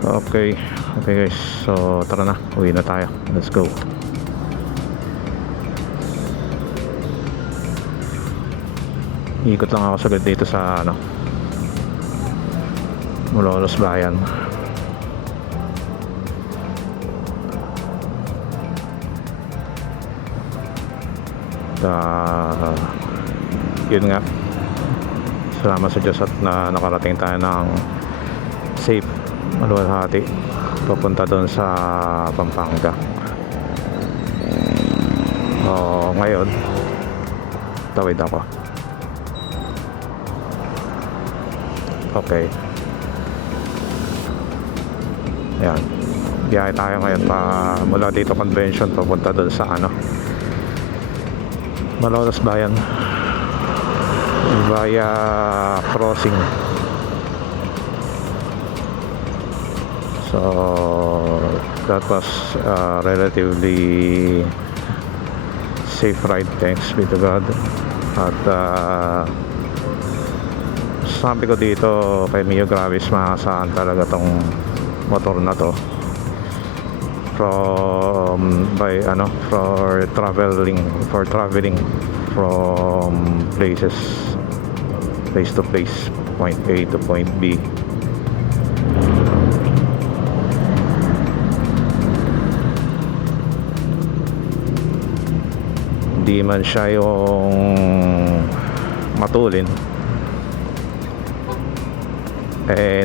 Okay, okay guys, so tara na, uwi na tayo, let's go. Ikot lang ako sagad dito sa Malolos Bayan. Yun nga, salamat sa Diyos at nakarating tayo ng safe, maluwalhati papunta doon sa Pampanga. Ngayon tawid ako. Okay, yan, biyahe tayo ngayon mula dito convention papunta doon sa Malolos Bayan via crossing. So that was relatively safe ride, thanks be to God. At sabi ko dito kay Mio, grabe, makakasaan talaga tong motor na to for traveling from place to place, point A to point B. Hindi man siya yung matulin,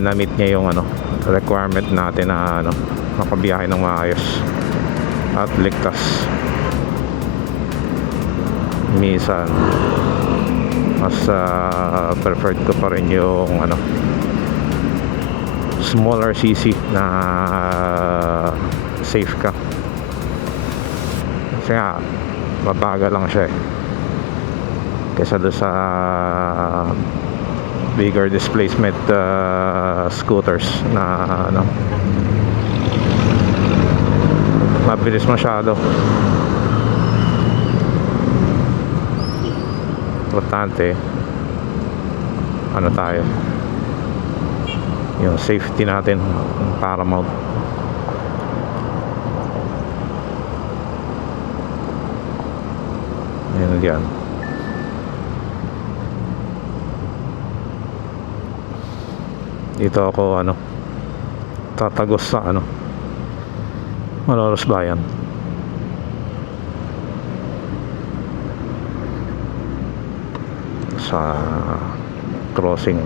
na-meet niya yung requirement natin na makabiyahe ng maayos at ligtas. Minsan mas preferred ko pa rin yung smaller cc na safe ka, kasi nga mabagal lang siya kaysa doon sa bigger displacement scooters na mabilis masyado. Importante tayo, yung safety natin paramount. Yan. Dito ako tatagos sa Malolos Bayan. Sa crossing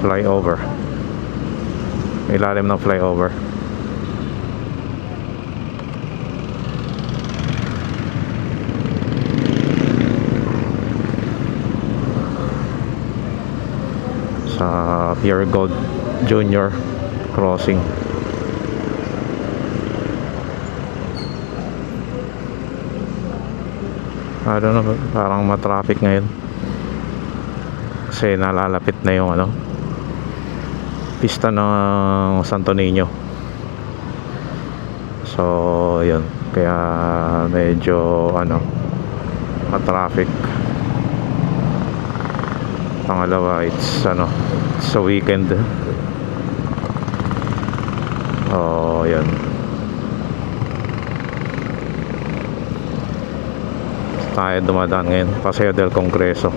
flyover, ilalim ng flyover. Sa Pure Gold Junior crossing. I don't know, parang matraffic ngayon kasi nalalapit na yung pista ng Santo Niño. So yun, kaya medyo matraffic. Pangalawa, it's sa weekend. Yan, tayo dumadaan ngayon, Paseo del Congreso.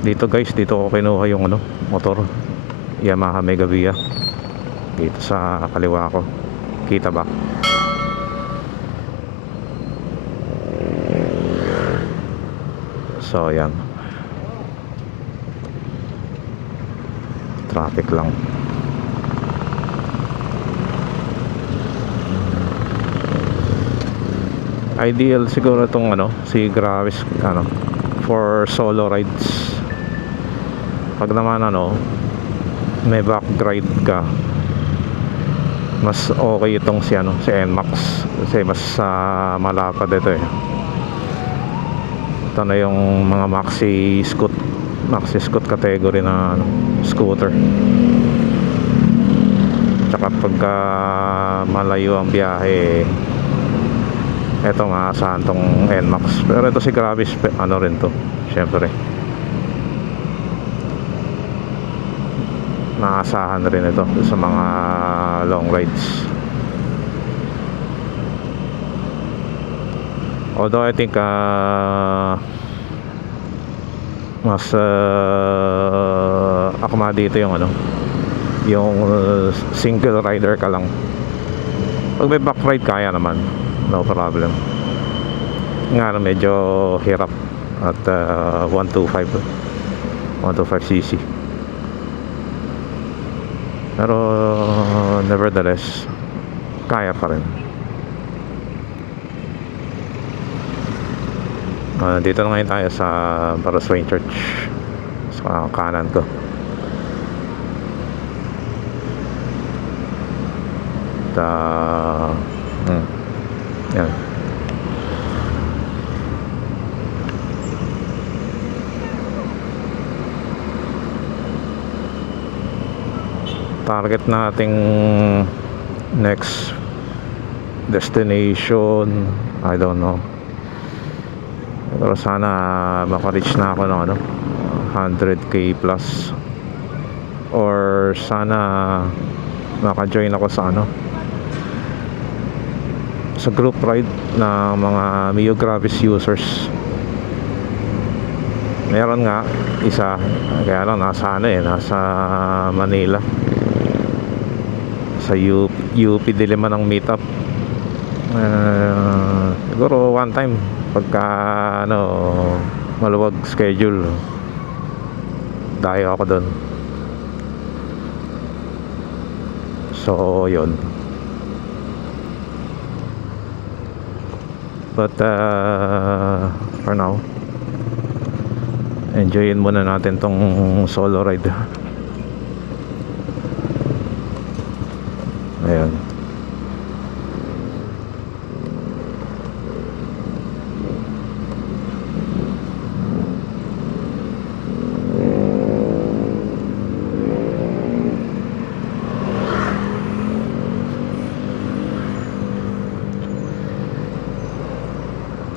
Dito guys, dito ko kinuha yung motor, Yamaha Mega Via, dito sa kaliwa ko, kita ba? So yan, traffic lang. Ideal siguro itong si Gravis for solo rides. Pag naman may back ride ka, mas okay itong si NMAX, kasi mas malapad ito ito na yung mga maxi scoot category na scooter. Tsaka pagka malayo ang biyahe, eto maasahan tong NMAX. Pero ito si Gravis, ano rin to, syempre maasahan rin ito sa mga long rides. Although I think mas akma dito yung ano, yung single rider ka lang. Pag may back ride kaya naman, no problem. Nga medyo hirap at 125cc. Pero nevertheless kaya pa rin. Dito na ngayon tayo sa Baroswain Church, sa kanan ko. Yan. Target nating next destination, I don't know, pero sana maka-reach na ako ng ano, 100k plus, or sana maka-join ako sa ano, sa group ride ng mga Mio Gravis users. Meron nga isa, kaya lang nasa ano nasa Manila, sa UP Diliman ng meetup. Siguro one time pagka ano, maluwag schedule, dayo ako doon. So yun. But for now, enjoyin muna natin tong solo ride. Ayan.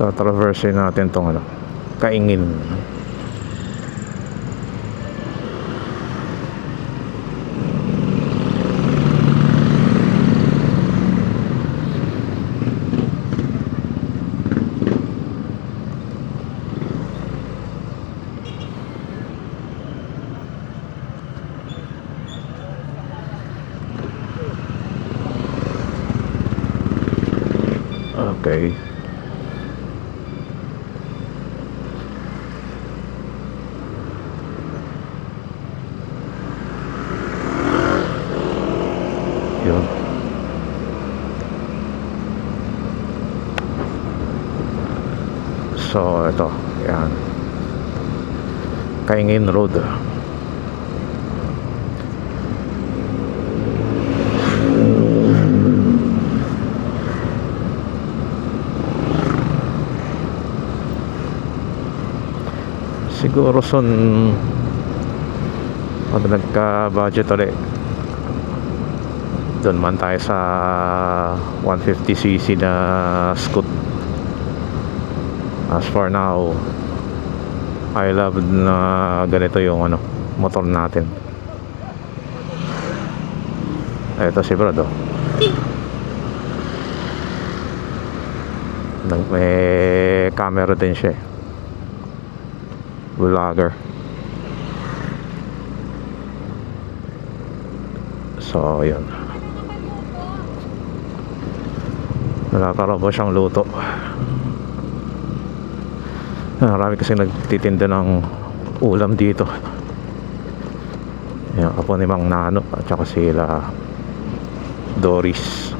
Tatraverse natin tong ano, Kaingin. Okay. Yun. So ito, yan, Kaingin Road. Siguro son pag nagka-budget ulit, doon man tayo sa 150cc na scoot. As for now, I love na ganito yung ano, motor natin. Ito si Brad, oh. May camera din siya, vlogger. So yun, nakakaroon ba siyang luto. Marami kasi nagtitinda ng ulam dito. Yan, apo ni Mang Nano at saka sila Doris.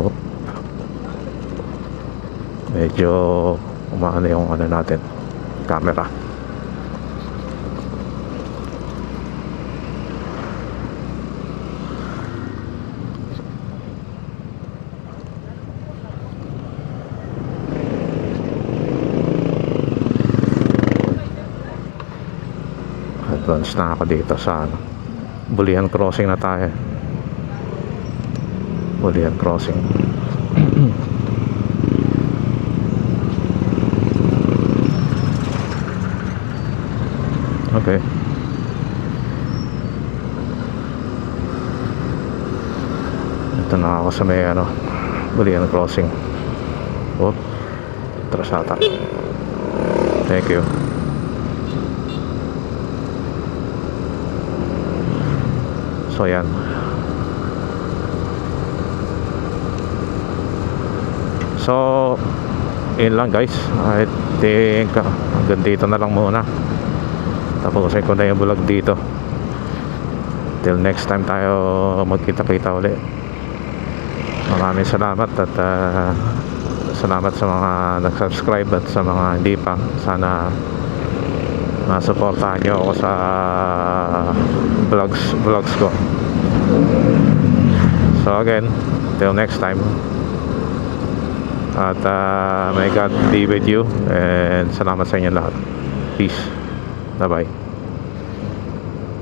Oh. Medyo umaano yung ano natin, camera. advance na ako dito sa ano, Bulihan Crossing na tayo. Bulihan Crossing. Okay. Ito na ako sa may ano, Bulihan Crossing. Oh, trasata. Thank you. So yan. So yun lang guys. I think hanggang dito na lang muna. Tapusin ko na yung vlog dito. Till next time tayo magkita-kita ulit. Maraming salamat at salamat sa mga nag-subscribe at sa mga hindi pa. Sana masuportahan nyo ako sa vlogs ko. So again, till next time. At may God be with you. And salamat sa inyo lahat. Peace. Bye bye.